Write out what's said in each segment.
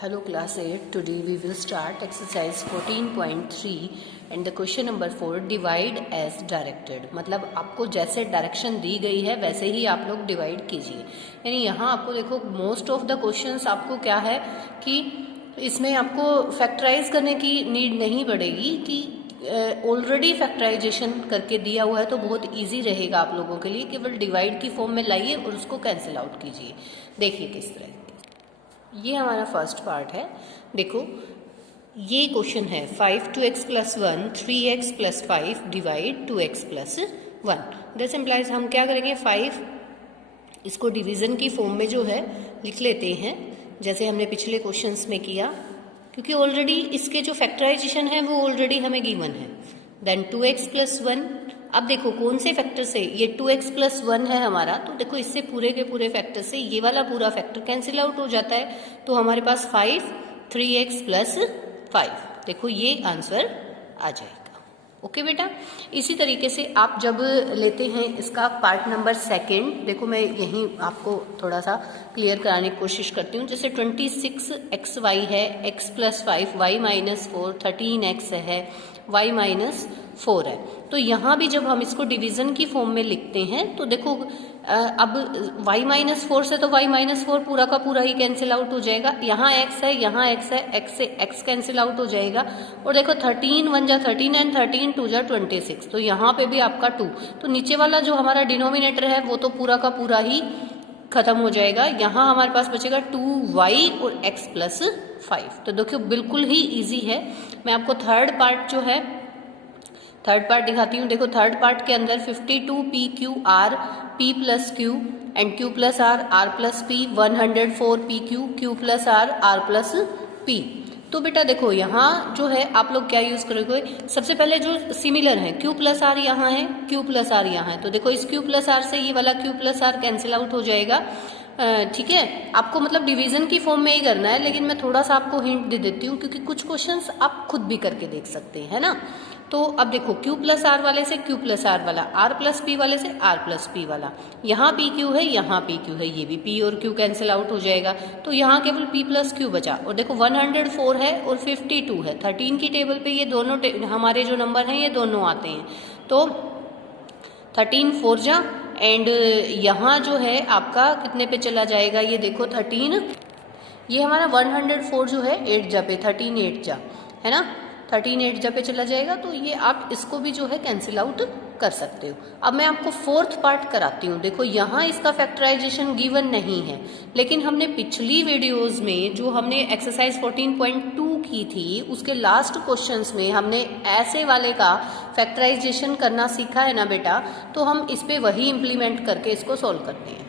Hello class 8, today we will start exercise 14.3 and the question number 4 divide as directed। मतलब आपको जैसे direction दी गई है वैसे ही आप लोग डिवाइड कीजिए। यानी यहाँ आपको देखो मोस्ट ऑफ द क्वेश्चंस आपको क्या है कि इसमें आपको फैक्टराइज करने की नीड नहीं पड़ेगी कि ऑलरेडी फैक्टराइजेशन करके दिया हुआ है तो बहुत इजी रहेगा आप लोगों के लिए। केवल डिवाइड की फॉर्म में लाइए और उसको कैंसिल आउट कीजिए। देखिए किस तरह। ये हमारा फर्स्ट पार्ट है। देखो ये क्वेश्चन है 5 2x + 1 3x + 5 divide 2x + 1। This implies हम क्या करेंगे 5 इसको डिवीजन की फॉर्म में जो है लिख लेते हैं जैसे हमने पिछले क्वेश्चंस में किया, क्योंकि ऑलरेडी इसके जो फैक्टराइजेशन है वो ऑलरेडी हमें गिवन है। Then 2x + 1। अब देखो कौन से फैक्टर से, ये 2x + 1 है हमारा, तो देखो इससे पूरे के पूरे फैक्टर से ये वाला पूरा फैक्टर कैंसिल आउट हो जाता है, तो हमारे पास 5 3x + 5। देखो ये आंसर आ जाएगा। ओके बेटा, इसी तरीके से आप जब लेते हैं इसका पार्ट नंबर सेकंड, देखो मैं यहीं आपको थोड़ा सा क्लियर कराने की कोशिश करती हूँ। जैसे 26xy है, x + 5 y - 4 13x है, y - 4 है। तो यहाँ भी जब हम इसको डिवीजन की फॉर्म में लिखते हैं तो देखो अब y - 4 से तो y - 4 पूरा का पूरा ही कैंसिल आउट हो जाएगा। यहाँ x है, यहाँ x है, x से x कैंसिल आउट हो जाएगा। और देखो 13 1 जा 13 एंड 13 2 जा 26, तो यहाँ पे भी आपका 2, तो नीचे वाला जो हमारा डिनोमिनेटर है वो तो पूरा का पूरा ही खत्म हो जाएगा। यहाँ हमारे पास बचेगा 2y और x + 5। तो देखो बिल्कुल ही ईजी है। मैं आपको थर्ड पार्ट दिखाती हूँ। देखो थर्ड पार्ट के अंदर 52pqr p + q and q + r r + p 104pq q + r r + p। तो बेटा देखो यहाँ जो है आप लोग क्या यूज करोगे, सबसे पहले जो सिमिलर है q + r यहाँ है, q + r यहाँ है, तो देखो इस q + r से ये वाला q + r कैंसिल आउट हो जाएगा। ठीक है, आपको मतलब डिवीजन की फॉर्म में ही करना है, लेकिन मैं थोड़ा सा आपको हिंट दे देती हूँ क्योंकि कुछ क्वेश्चंस आप खुद भी करके देख सकते हैं, है ना। तो अब देखो q + r वाले से q + r वाला, r + p वाले से r + p वाला, यहाँ pq है, यहाँ pq है, ये भी p और q कैंसिल आउट हो जाएगा, तो यहाँ केवल p + q बचा। और देखो 104 है और 52 है, 13 की टेबल पे ये दोनों हमारे जो नंबर हैं ये दोनों आते हैं, तो 13 4 जा एंड यहाँ जो है आपका कितने पे चला जाएगा, ये देखो 13, ये हमारा 104 जो है 8 जा पे 13 8 जा है ना, 13 8 जा पे चला जाएगा, तो ये आप इसको भी जो है कैंसिल आउट कर सकते हो। अब मैं आपको फोर्थ पार्ट कराती हूँ। देखो यहाँ इसका फैक्टराइजेशन गिवन नहीं है, लेकिन हमने पिछली वीडियोस में जो हमने एक्सरसाइज 14.2 की थी उसके लास्ट क्वेश्चंस में हमने ऐसे वाले का फैक्टराइजेशन करना सीखा है ना बेटा, तो हम इस पे वही इम्प्लीमेंट करके इसको सॉल्व करते हैं।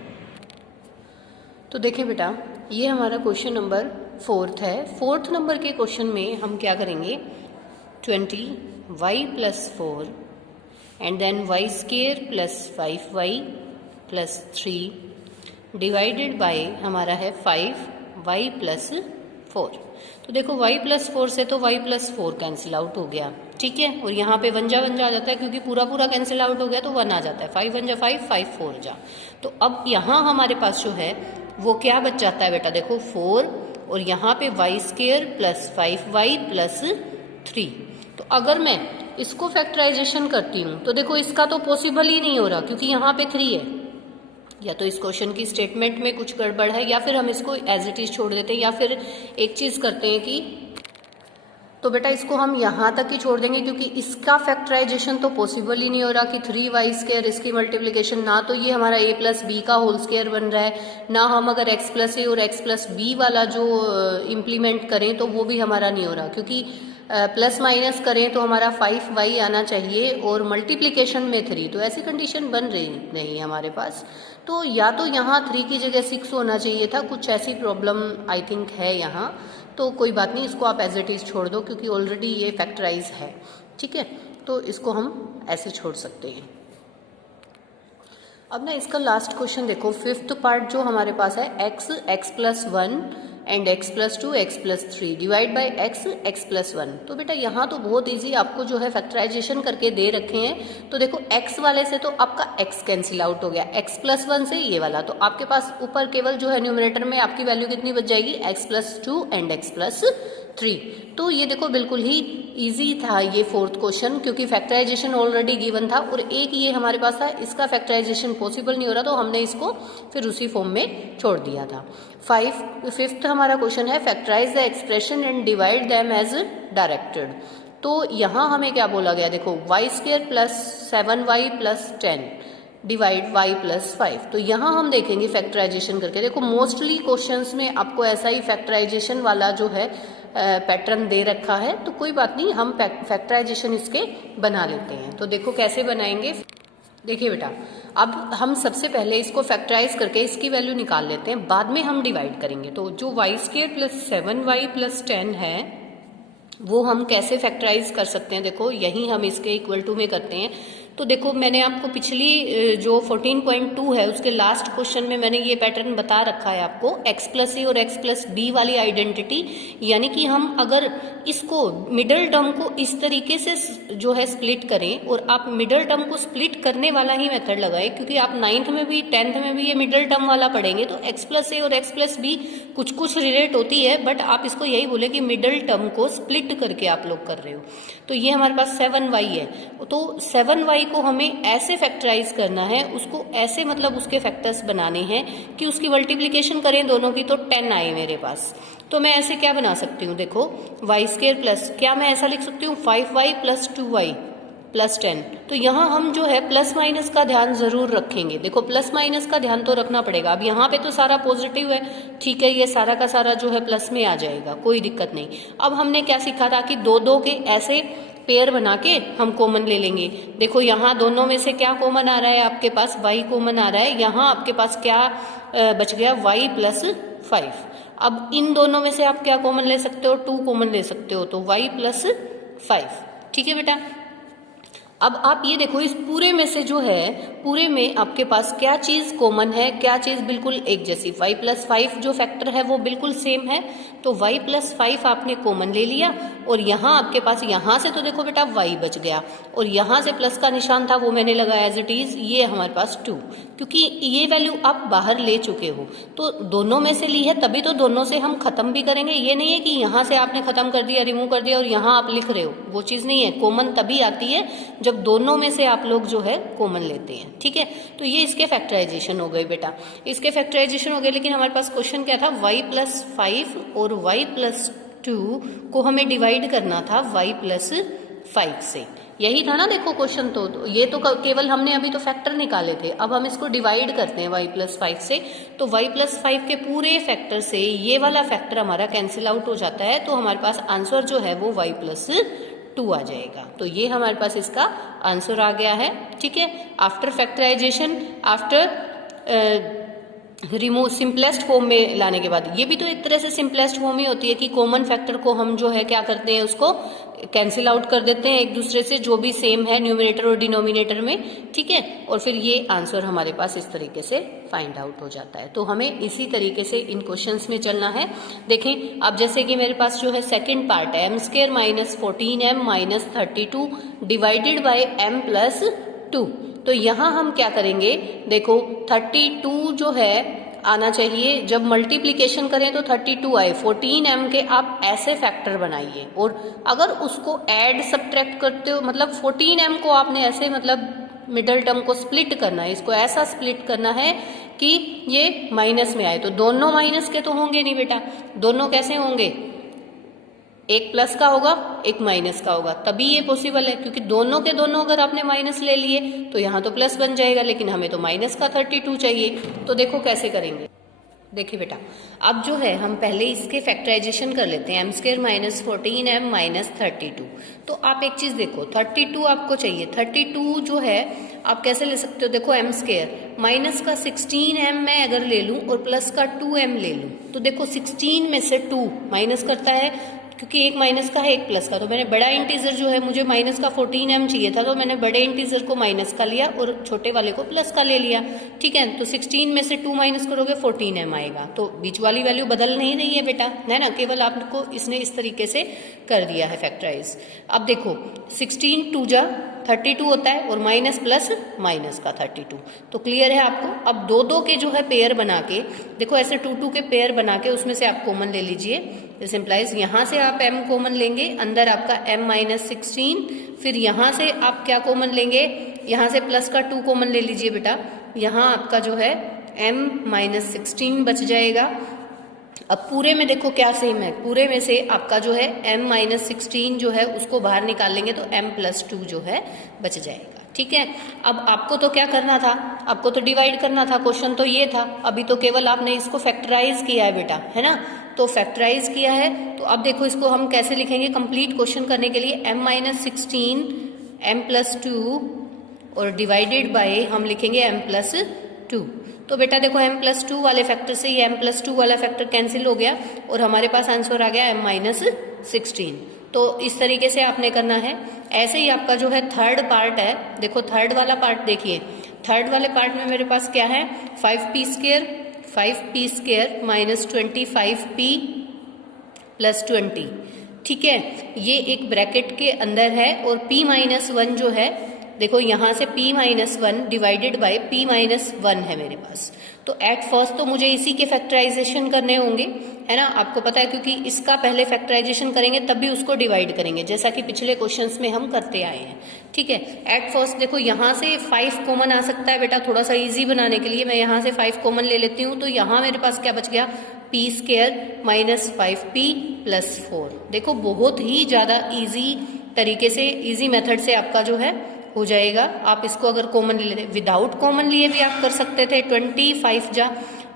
तो देखिए बेटा ये हमारा क्वेश्चन नंबर 4 है। 4th नंबर के क्वेश्चन में हम क्या करेंगे, 20y + 4 and then y² + 5y + 3 divided by हमारा है 5y + 4। तो देखो y + 4 से तो y + 4 कैंसिल आउट हो गया, ठीक है, और यहाँ पे 1 जा आ जाता है क्योंकि पूरा पूरा कैंसिल आउट हो गया तो 1 आ जाता है, 5 1 जा 5 5 4 जा। तो अब यहाँ हमारे पास जो है वो क्या बच जाता है बेटा, देखो 4 और यहाँ पे y² + 5y + 3। तो अगर मैं इसको फैक्टराइजेशन करती हूँ तो देखो इसका तो पॉसिबल ही नहीं हो रहा क्योंकि यहाँ पे 3 है, या तो इस क्वेश्चन की स्टेटमेंट में कुछ गड़बड़ है या फिर हम इसको एज इट इज छोड़ देते हैं, या फिर एक चीज करते हैं कि तो बेटा इसको हम यहाँ तक ही छोड़ देंगे क्योंकि इसका फैक्टराइजेशन तो पॉसिबल ही नहीं हो रहा कि 3y² इसकी मल्टीप्लिकेशन, ना तो ये हमारा a + b का होल स्क्वायर बन रहा है, ना हम अगर x + a और x + b वाला जो इम्प्लीमेंट करें तो वो भी हमारा नहीं हो रहा, क्योंकि प्लस माइनस करें तो हमारा 5y आना चाहिए और मल्टीप्लिकेशन में 3, तो ऐसी कंडीशन बन रही नहीं हमारे पास। तो या तो यहाँ 3 की जगह 6 होना चाहिए था, कुछ ऐसी प्रॉब्लम आई थिंक है यहाँ, तो कोई बात नहीं, इसको आप एज इट इज छोड़ दो क्योंकि ऑलरेडी ये फैक्टराइज है, ठीक है, तो इसको हम ऐसे छोड़ सकते हैं। अब ना इसका लास्ट क्वेश्चन देखो, 5th पार्ट जो हमारे पास है x + 1 and x plus 2 x plus 3 divide by x plus 1। तो बेटा यहाँ तो बहुत इजी आपको जो है फैक्टराइजेशन करके दे रखे हैं। तो देखो x वाले से तो आपका x कैंसिल आउट हो गया, x प्लस 1 से ये वाला, तो आपके पास ऊपर केवल जो है न्यूमरेटर में आपकी वैल्यू कितनी बच जाएगी, x plus 2 and x plus 3। तो ये देखो बिल्कुल ही इजी था ये फोर्थ क्वेश्चन, क्योंकि फैक्टराइजेशन ऑलरेडी गिवन था और एक ये हमारे पास था, इसका फैक्टराइजेशन पॉसिबल नहीं हो रहा तो हमने इसको फिर उसी फॉर्म में छोड़ दिया था। फिफ्थ हमारा क्वेश्चन है factorise the expression and divide them as directed. तो यहाँ हमें क्या बोला गया, देखो y² plus 7y plus 10 divide y plus 5। तो यहाँ हम देखेंगे फैक्टराइजेशन करके। देखो मोस्टली क्वेश्चंस में आपको ऐसा ही फैक्टराइजेशन वाला जो है पैटर्न दे रखा है, तो कोई बात नहीं, हम फैक्टराइजेशन इसके बना लेते हैं। तो देखो कैसे बनाएंगे। देखिए बेटा, अब हम सबसे पहले इसको फैक्टराइज करके इसकी वैल्यू निकाल लेते हैं, बाद में हम डिवाइड करेंगे। तो जो y² प्लस 7y प्लस 10 है वो हम कैसे फैक्टराइज कर सकते हैं, देखो यही हम इसके इक्वल टू में करते हैं। तो देखो मैंने आपको पिछली जो 14.2 है उसके लास्ट क्वेश्चन में मैंने ये पैटर्न बता रखा है आपको, x प्लस ए और x प्लस बी वाली आइडेंटिटी। यानी कि हम अगर इसको मिडल टर्म को इस तरीके से जो है स्प्लिट करें, और आप मिडल टर्म को स्प्लिट करने वाला ही मेथड लगाएं, क्योंकि आप 9th में भी 10th में भी ये मिडल टर्म वाला पढ़ेंगे। तो x प्लस ए और x प्लस बी कुछ कुछ रिलेट होती है, बट आप इसको यही बोले कि मिडल टर्म को स्प्लिट करके आप लोग कर रहे हो। तो ये हमारे पास 7y है, तो 7y को हमें ऐसे फैक्टराइज करना है, उसको ऐसे मतलब उसके फैक्टर्स बनाने हैं कि उसकी मल्टीप्लिकेशन करें दोनों की तो 10 आए मेरे पास। तो मैं ऐसे क्या बना सकती हूँ, देखो y² प्लस, क्या मैं ऐसा लिख सकती हूँ 5y प्लस 2y प्लस 10। तो यहाँ हम जो है प्लस माइनस का ध्यान जरूर रखेंगे। देखो प्लस माइनस का ध्यान तो रखना पड़ेगा। अब यहाँ पे तो सारा पॉजिटिव है, ठीक है, ये सारा का सारा जो है प्लस में आ जाएगा, कोई दिक्कत नहीं। अब हमने क्या सीखा था कि दो दो के ऐसे पेयर बना के हम कॉमन ले लेंगे। देखो यहाँ दोनों में से क्या कॉमन आ रहा है, आपके पास y कॉमन आ रहा है, यहाँ आपके पास क्या बच गया, y प्लस 5। अब इन दोनों में से आप क्या कॉमन ले सकते हो, 2 कॉमन ले सकते हो, तो y प्लस 5। ठीक है बेटा, अब आप ये देखो इस पूरे में से जो है, पूरे में आपके पास क्या चीज कॉमन है, क्या चीज बिल्कुल एक जैसी, y प्लस 5 जो फैक्टर है वो बिल्कुल सेम है। तो y प्लस 5 आपने कॉमन ले लिया, और यहाँ आपके पास यहाँ से तो देखो बेटा y बच गया, और यहाँ से प्लस का निशान था वो मैंने लगाया एज इट इज, ये हमारे पास 2, क्योंकि ये वैल्यू आप बाहर ले चुके हो। तो दोनों में से ली है तभी तो दोनों से हम खत्म भी करेंगे। ये नहीं है कि यहाँ से आपने खत्म कर दिया, रिमूव कर दिया और यहाँ आप लिख रहे हो, वो चीज नहीं है। कॉमन तभी आती है जब दोनों में से आप लोग जो है कॉमन लेते हैं। ठीक है, तो ये इसके फैक्टराइजेशन हो गए बेटा, इसके फैक्टराइजेशन हो गए। लेकिन हमारे पास क्वेश्चन क्या था, y प्लस 5 और y प्लस 2 को हमें डिवाइड करना था y प्लस 5 से, यही था ना। देखो क्वेश्चन तो ये तो केवल हमने अभी तो फैक्टर निकाले थे, अब हम इसको डिवाइड करते हैं y प्लस 5 से। तो y प्लस 5 के पूरे फैक्टर से ये वाला फैक्टर हमारा कैंसिल आउट हो जाता है, तो हमारे पास आंसर जो है वो y प्लस 2 आ जाएगा। तो ये हमारे पास इसका आंसर आ गया है। ठीक है, after factorisation, after remove simplest form में लाने के बाद, ये भी तो एक तरह से सिंपलेस्ट फॉर्म ही होती है कि कॉमन फैक्टर को हम जो है क्या करते हैं, उसको कैंसिल आउट कर देते हैं एक दूसरे से, जो भी सेम है न्यूमरेटर और डिनोमिनेटर में। ठीक है, और फिर ये आंसर हमारे पास इस तरीके से फाइंड आउट हो जाता है। तो हमें इसी तरीके से इन क्वेश्चंस में चलना है। देखें अब जैसे कि मेरे पास जो है सेकेंड पार्ट है, m² minus 14m minus 32 divided by m plus 2। तो यहाँ हम क्या करेंगे, देखो 32 जो है आना चाहिए, जब मल्टीप्लिकेशन करें तो 32 आए, 14m के आप ऐसे फैक्टर बनाइए, और अगर उसको ऐड सब्ट्रैक्ट करते हो, मतलब 14m को आपने ऐसे मतलब मिडल टर्म को स्प्लिट करना है, इसको ऐसा स्प्लिट करना है कि ये माइनस में आए। तो दोनों माइनस के तो होंगे नहीं बेटा, दोनों कैसे होंगे, एक प्लस का होगा एक माइनस का होगा, तभी ये पॉसिबल है, क्योंकि दोनों के दोनों अगर आपने माइनस ले लिए तो यहाँ तो प्लस बन जाएगा, लेकिन हमें तो माइनस का 32 चाहिए। तो देखो कैसे करेंगे। देखिए बेटा, अब जो है हम पहले इसके फैक्टराइजेशन कर लेते हैं, m² माइनस 14m माइनस 32। तो आप एक चीज देखो, 32 आपको चाहिए, 32 जो है आप कैसे ले सकते हो, देखो m² माइनस का 16m मैं अगर ले लूं और प्लस का 2m ले लूं, तो देखो 16 में से 2 माइनस करता है क्योंकि एक माइनस का है एक प्लस का, तो मैंने बड़ा इंटीजर जो है, मुझे माइनस का 14m चाहिए था, तो मैंने बड़े इंटीजर को माइनस का लिया और छोटे वाले को प्लस का ले लिया। ठीक है, तो 16 में से 2 माइनस करोगे 14m आएगा, तो बीच वाली वैल्यू बदल नहीं रही है बेटा, है ना, केवल आपको इसने इस तरीके से कर दिया है फैक्टराइज। अब देखो 16 2 जा 32 होता है और माइनस प्लस माइनस का 32, तो क्लियर है आपको। अब दो दो के जो है पेयर बना के देखो, ऐसे 2 2 के पेयर बना के उसमें से आप कॉमन ले लीजिए। दिस इम्प्लाइज यहाँ से आप m कॉमन लेंगे, अंदर आपका m माइनस 16, फिर यहाँ से आप क्या कॉमन लेंगे, यहाँ से प्लस का 2 कॉमन ले लीजिए बेटा, यहाँ आपका जो है m माइनस 16 बच जाएगा। अब पूरे में देखो क्या सेम है, पूरे में से आपका जो है m माइनस 16 जो है उसको बाहर निकाल लेंगे तो m प्लस 2 जो है बच जाएगा। ठीक है, अब आपको तो क्या करना था, आपको तो डिवाइड करना था, क्वेश्चन तो ये था, अभी तो केवल आपने इसको फैक्टराइज किया है बेटा, है ना, तो फैक्टराइज किया है। तो अब देखो इसको हम कैसे लिखेंगे कंप्लीट क्वेश्चन करने के लिए, m माइनस 16 m प्लस 2 और डिवाइडेड बाय हम लिखेंगे m प्लस 2। तो बेटा देखो m प्लस 2 वाले फैक्टर से ये m प्लस 2 वाला फैक्टर कैंसिल हो गया और हमारे पास आंसर आ गया m माइनस 16। तो इस तरीके से आपने करना है। ऐसे ही आपका जो है थर्ड पार्ट है, देखो थर्ड वाला पार्ट देखिए, थर्ड वाले पार्ट में मेरे पास क्या है, 5p square minus 25p plus 20। ठीक है, ये एक ब्रैकेट के अंदर है और p माइनस 1 जो है, देखो यहाँ से p minus 1 divided by p minus 1 है मेरे पास। तो एट फर्स्ट तो मुझे इसी के फैक्टराइजेशन करने होंगे, है ना, आपको पता है, क्योंकि इसका पहले फैक्टराइजेशन करेंगे तब भी उसको डिवाइड करेंगे, जैसा कि पिछले क्वेश्चंस में हम करते आए हैं। ठीक है, एट फर्स्ट देखो यहाँ से 5 कॉमन आ सकता है बेटा, थोड़ा सा इजी बनाने के लिए मैं यहाँ से 5 कॉमन ले लेती हूँ, तो यहाँ मेरे पास क्या बच गया, p square minus 5p plus 4। देखो बहुत ही ज्यादा इजी तरीके से, इजी मेथड से आपका जो है हो जाएगा। आप इसको अगर कॉमन ले लेते, विदाउट कॉमन लिए भी आप कर सकते थे, 25 जा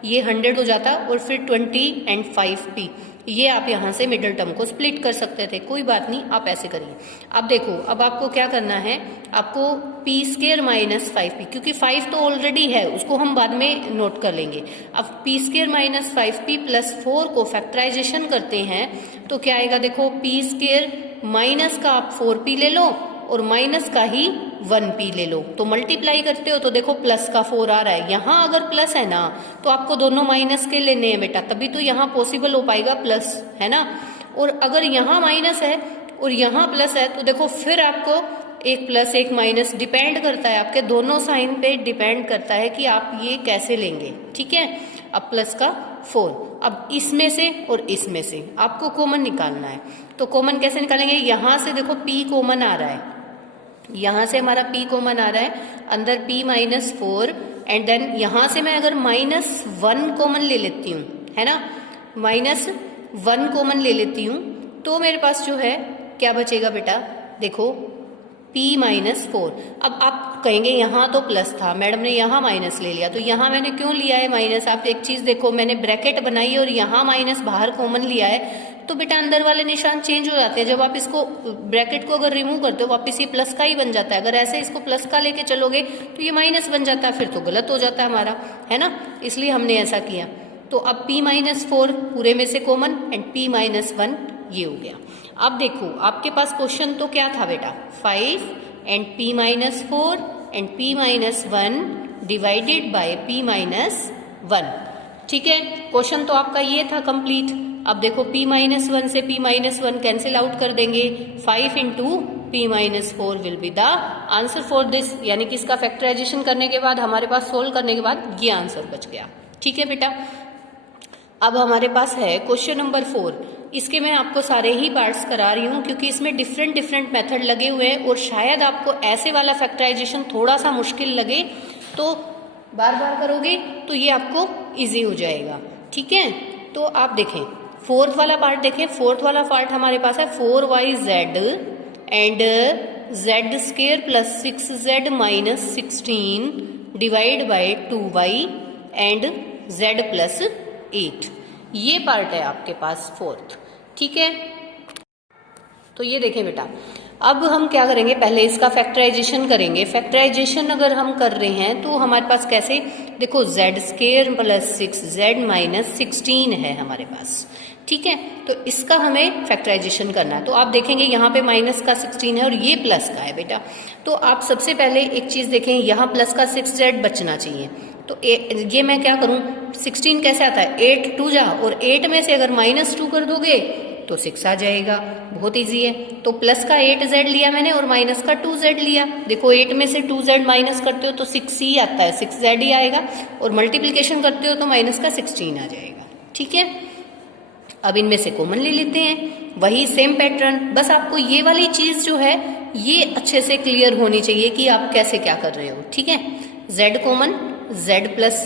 ये 100 हो जाता और फिर 20 एंड 5p, ये आप यहाँ से मिडिल टर्म को स्प्लिट कर सकते थे, कोई बात नहीं, आप ऐसे करिए। अब देखो अब आपको क्या करना है, आपको p स्क्वायर माइनस 5p, क्योंकि 5 तो ऑलरेडी है उसको हम बाद में नोट कर लेंगे। अब p square minus 5p plus 4 को फैक्टराइजेशन करते हैं तो क्या आएगा, देखो p स्क्वायर माइनस का आप 4p ले लो और माइनस का ही 1p ले लो, तो मल्टीप्लाई करते हो तो देखो प्लस का 4 आ रहा है। यहाँ अगर प्लस है ना तो आपको दोनों माइनस के लेने हैं बेटा, तभी तो यहाँ पॉसिबल हो पाएगा प्लस, है ना। और अगर यहाँ माइनस है और यहाँ प्लस है तो देखो फिर आपको एक प्लस एक माइनस डिपेंड करता है, आपके दोनों साइन पे डिपेंड करता है कि आप ये कैसे लेंगे। ठीक है, अब प्लस का 4, अब इसमें से और इसमें से आपको कॉमन निकालना है, तो कॉमन कैसे निकालेंगे, यहाँ से देखो p कॉमन आ रहा है, यहाँ से हमारा p कॉमन आ रहा है, अंदर p माइनस 4 एंड देन यहाँ से मैं अगर माइनस 1 कॉमन ले लेती हूँ, है ना, माइनस 1 कॉमन ले लेती हूँ, तो मेरे पास जो है क्या बचेगा बेटा, देखो p माइनस 4। अब आप कहेंगे यहाँ तो प्लस था, मैडम ने यहाँ माइनस ले लिया, तो यहाँ मैंने क्यों लिया है माइनस, आप एक चीज देखो, मैंने ब्रैकेट बनाई और यहाँ माइनस बाहर कॉमन लिया है, तो बेटा अंदर वाले निशान चेंज हो जाते हैं। जब आप इसको ब्रैकेट को अगर रिमूव करते हो वापस ये प्लस का ही बन जाता है, अगर ऐसे इसको प्लस का लेके चलोगे तो ये माइनस बन जाता है, फिर तो गलत हो जाता है हमारा, है ना, इसलिए हमने ऐसा किया। तो अब p माइनस 4 पूरे में से कॉमन एंड p माइनस 1 ये हो गया। अब देखो आपके पास क्वेश्चन तो क्या था बेटा, 5 and p minus 4 and p minus 1 divided by p minus 1। ठीक है, क्वेश्चन तो आपका ये था कंप्लीट। अब देखो p माइनस 1 से p माइनस 1 कैंसिल आउट कर देंगे, 5 into p minus 4 will be the answer for this, यानी कि इसका फैक्टराइजेशन करने के बाद हमारे पास सोल्व करने के बाद ये आंसर बच गया। ठीक है बेटा, अब हमारे पास है क्वेश्चन नंबर 4। इसके मैं आपको सारे ही पार्ट्स करा रही हूँ क्योंकि इसमें डिफरेंट मेथड लगे हुए हैं और शायद आपको ऐसे वाला फैक्टराइजेशन थोड़ा सा मुश्किल लगे, तो बार बार करोगे तो ये आपको इजी हो जाएगा। ठीक है, तो आप देखें फोर्थ वाला पार्ट देखें, फोर्थ वाला पार्ट हमारे पास है 4yz and z square plus 6z minus 16 divide by 2y and z plus 8, ये पार्ट है आपके पास फोर्थ। ठीक है, तो ये देखें बेटा, अब हम क्या करेंगे, पहले इसका फैक्टराइजेशन करेंगे। फैक्टराइजेशन अगर हम कर रहे हैं तो हमारे पास कैसे, देखो z square plus 6z minus 16 है हमारे पास, ठीक है। तो इसका हमें फैक्टराइजेशन करना है। तो आप देखेंगे यहाँ पे माइनस का 16 है और ये प्लस का है बेटा। तो आप सबसे पहले एक चीज़ देखें, यहाँ प्लस का 6z बचना चाहिए। तो ये मैं क्या करूँ, 16 कैसे आता है, 8 2 जा, और 8 में से अगर -2 कर दोगे तो 6 आ जाएगा। बहुत इजी है। तो प्लस का 8z लिया मैंने और माइनस का 2z लिया। देखो 8 में से 2z माइनस करते हो तो 6 ही आता है, 6z ही आएगा, और मल्टीप्लिकेशन करते हो तो माइनस का 16 आ जाएगा। ठीक है। अब इनमें से कॉमन ले लेते हैं, वही सेम पैटर्न, बस आपको ये वाली चीज जो है ये अच्छे से क्लियर होनी चाहिए कि आप कैसे क्या कर रहे हो। ठीक है। z common z plus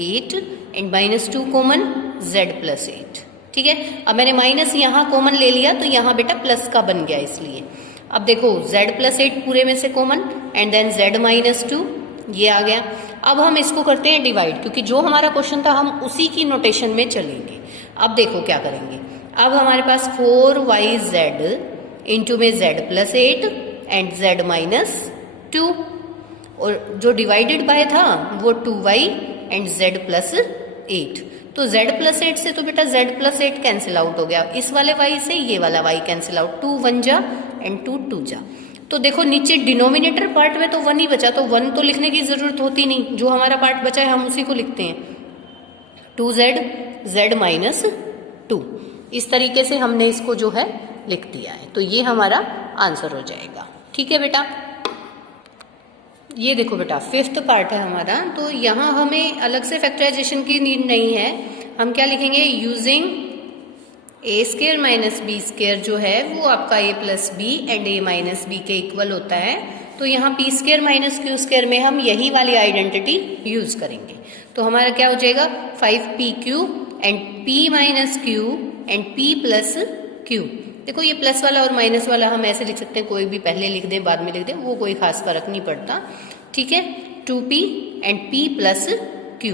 8 and -2 common z plus 8। ठीक है। अब मैंने माइनस यहाँ कॉमन ले लिया तो यहाँ बेटा प्लस का बन गया, इसलिए अब देखो z प्लस 8 पूरे में से कॉमन एंड देन z -2 ये आ गया। अब हम इसको करते हैं डिवाइड, क्योंकि जो हमारा क्वेश्चन था हम उसी की नोटेशन में चलेंगे। अब देखो क्या करेंगे, अब हमारे पास 4yz इंटू में z प्लस 8 एंड z -2, और जो डिवाइडेड बाय था वो 2y एंड z प्लस 8। तो z प्लस 8 से तो बेटा z प्लस 8 कैंसिल आउट हो गया, इस वाले y से ये वाला y कैंसिल आउट, 2 1 जा एंड 2 2 जा। तो देखो नीचे डिनोमिनेटर पार्ट में तो 1 ही बचा, तो 1 तो लिखने की जरूरत होती नहीं, जो हमारा पार्ट बचा है हम उसी को लिखते हैं, 2z z -2। इस तरीके से हमने इसको जो है लिख दिया है, तो ये हमारा आंसर हो जाएगा। ठीक है बेटा। ये देखो बेटा 5th पार्ट है हमारा, तो यहाँ हमें अलग से फैक्टराइजेशन की नीड नहीं है। हम क्या लिखेंगे, यूजिंग a² माइनस b² जो है वो आपका a plus B and a minus B के इक्वल होता है। तो यहाँ p² माइनस q² में हम यही वाली आइडेंटिटी यूज करेंगे। तो हमारा क्या हो जाएगा, 5pq and p minus q and p plus q। देखो ये प्लस वाला और माइनस वाला हम ऐसे लिख सकते हैं, कोई भी पहले लिख दें बाद में लिख दें, वो कोई खास फर्क नहीं पड़ता। ठीक है। 2p and p plus q।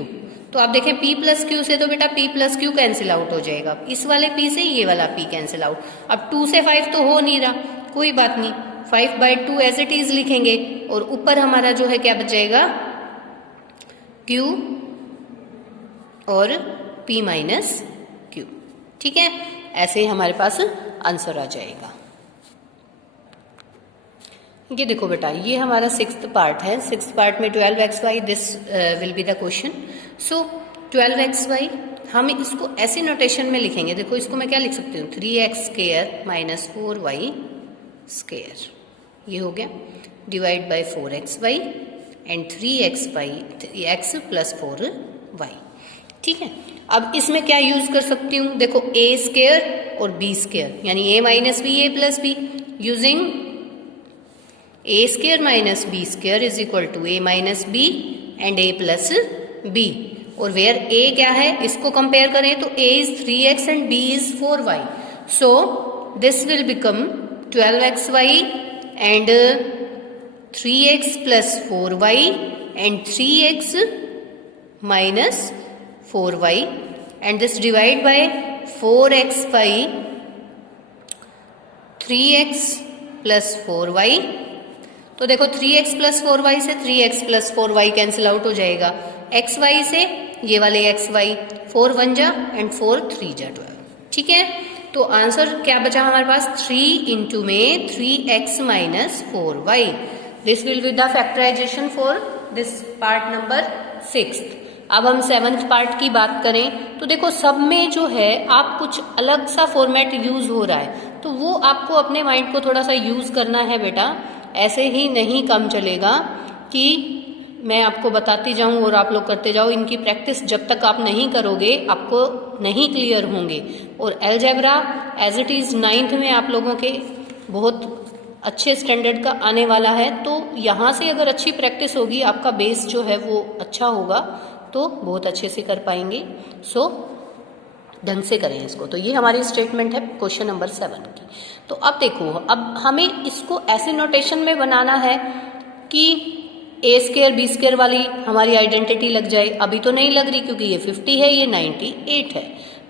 तो आप देखें p प्लस q से तो बेटा p plus q cancel out हो जाएगा, इस वाले p से ये वाला p कैंसिल आउट। अब 2 से 5 तो हो नहीं रहा, कोई बात नहीं, 5/2 एज इट इज लिखेंगे, और ऊपर हमारा जो है क्या बचेगा, q और p माइनस q। ठीक है। ऐसे ही हमारे पास आंसर आ जाएगा। ये देखो बेटा ये हमारा 6th पार्ट है। 6th पार्ट में 12xy, this will be the question. So 12xy हम इसको ऐसे नोटेशन में लिखेंगे। देखो इसको मैं क्या लिख सकती हूँ, 3x² माइनस 4y², ये हो गया, divide by 4xy and 3x plus 4y। ठीक है। अब इसमें क्या यूज कर सकती हूँ, देखो a² और b² यानी a minus B a plus B, using a² minus b² is equal to a minus B and a plus B, और वेयर a क्या है इसको कंपेयर करें तो a is 3x and b is 4y। So this will become 12xy and 3x plus 4y and 3x minus 4y and this divide by 4x by 3x plus 4y। तो देखो 3x plus 4y से 3x plus 4y cancel out हो जाएगा, xy से ये वाले xy, 4 1 जा and 4 3 जा 12। ठीक है। तो आंसर क्या बचा हमारे पास, 3 इंटू में 3x minus 4y। This will be the factorisation for this part number 6। अब हम 7th पार्ट की बात करें तो देखो सब में जो है आप कुछ अलग सा फॉर्मेट यूज हो रहा है, तो वो आपको अपने माइंड को थोड़ा सा यूज करना है बेटा। ऐसे ही नहीं काम चलेगा कि मैं आपको बताती जाऊं और आप लोग करते जाओ, इनकी प्रैक्टिस जब तक आप नहीं करोगे आपको नहीं क्लियर होंगे। और algebra as it is 9th में आप लोगों के बहुत अच्छे स्टैंडर्ड का आने वाला है, तो यहाँ से अगर अच्छी प्रैक्टिस होगी आपका बेस जो है वो अच्छा होगा, तो बहुत अच्छे से कर पाएंगे। सो ढंग से करें इसको। तो ये हमारी स्टेटमेंट है क्वेश्चन नंबर 7 की। तो अब देखो, अब हमें इसको ऐसे नोटेशन में बनाना है कि a² b² वाली हमारी आइडेंटिटी लग जाए। अभी तो नहीं लग रही क्योंकि ये 50 है, ये 98 है।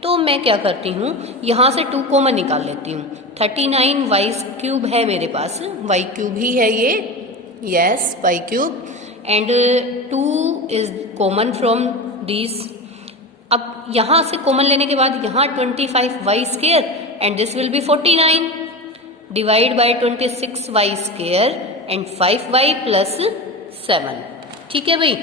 तो मैं क्या करती हूँ, यहाँ से 2 कॉमन निकाल लेती हूँ। 39y³ है मेरे पास, y³ ही है ये, yes y³ and 2 is common from these अब यहाँ से कॉमन लेने के बाद यहाँ 25y square and this will B 49 divide by 26y square and 5y plus 7। ठीक है भाई,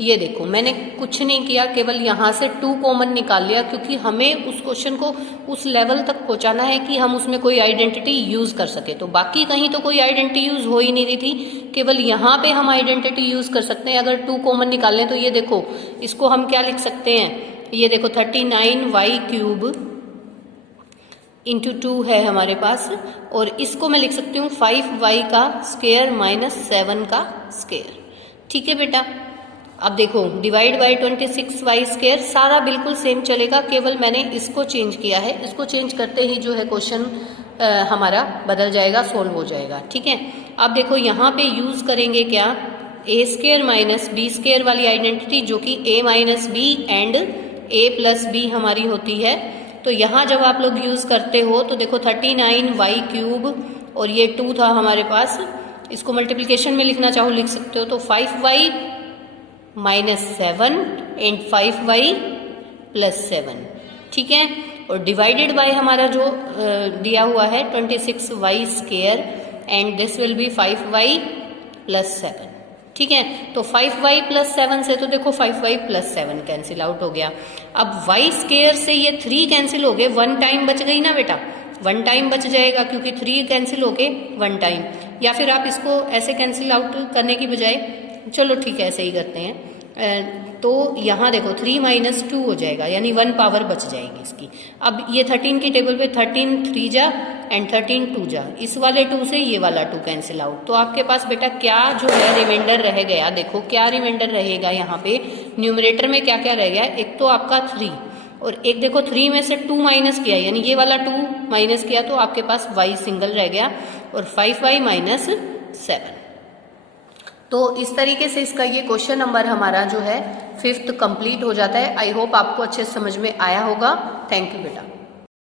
ये देखो मैंने कुछ नहीं किया, केवल यहाँ से 2 कॉमन निकाल लिया, क्योंकि हमें उस क्वेश्चन को उस लेवल तक पहुंचाना है कि हम उसमें कोई आइडेंटिटी यूज कर सके। तो बाकी कहीं तो कोई आइडेंटिटी यूज हो ही नहीं रही थी, केवल यहाँ पे हम आइडेंटिटी यूज कर सकते हैं अगर 2 कॉमन निकाल लें। तो ये देखो, इसको हम क्या लिख सकते हैं, ये देखो 39y क्यूब इंटू 2 है हमारे पास, और इसको मैं लिख सकती हूँ 5y का स्क्वायर माइनस 7 का स्क्वायर। ठीक है बेटा, अब देखो डिवाइड बाय 26y स्क्वायर सारा बिल्कुल सेम चलेगा, केवल मैंने इसको चेंज किया है। इसको चेंज करते ही जो है क्वेश्चन हमारा बदल जाएगा, सोल्व हो जाएगा। ठीक है, अब देखो यहाँ पे यूज करेंगे क्या, A square minus B square वाली आइडेंटिटी, जो कि a minus B and a plus B हमारी होती है। तो यहाँ जब आप लोग यूज करते हो तो देखो 39y क्यूब और ये 2 था हमारे पास, इसको मल्टीप्लिकेशन में लिखना चाहो लिख सकते हो। तो 5y minus 7 and 5y plus 7। ठीक है, और डिवाइडेड बाय हमारा जो दिया हुआ है 26y square and this will B 5y plus 7। ठीक है, तो 5y प्लस 7 से तो देखो 5y प्लस 7 कैंसिल आउट हो गया। अब y स्क्वायर से ये 3 कैंसिल हो गए, 1 टाइम बच गई ना बेटा, 1 टाइम बच जाएगा क्योंकि 3 कैंसिल हो गए 1 टाइम। या फिर आप इसको ऐसे कैंसिल आउट करने की बजाय, चलो ठीक है ऐसे ही करते हैं, तो यहाँ देखो 3 माइनस 2 हो जाएगा, यानी 1 पावर बच जाएगी इसकी। अब ये 13 की टेबल पे 13 3 जा एंड 13 2 जा, इस वाले 2 से ये वाला 2 कैंसिल आउट। तो आपके पास बेटा क्या जो है रिमाइंडर रह गया, देखो क्या रिमाइंडर रहेगा यहाँ पे न्यूमरेटर में क्या क्या रह गया। एक तो आपका 3 और एक देखो 3 में से 2 माइनस किया, यानी ये वाला 2 माइनस किया, तो आपके पास y सिंगल रह गया और 5y माइनस 7। तो इस तरीके से इसका ये क्वेश्चन नंबर हमारा जो है 5th कंप्लीट हो जाता है। आई होप आपको अच्छे समझ में आया होगा। थैंक यू बेटा।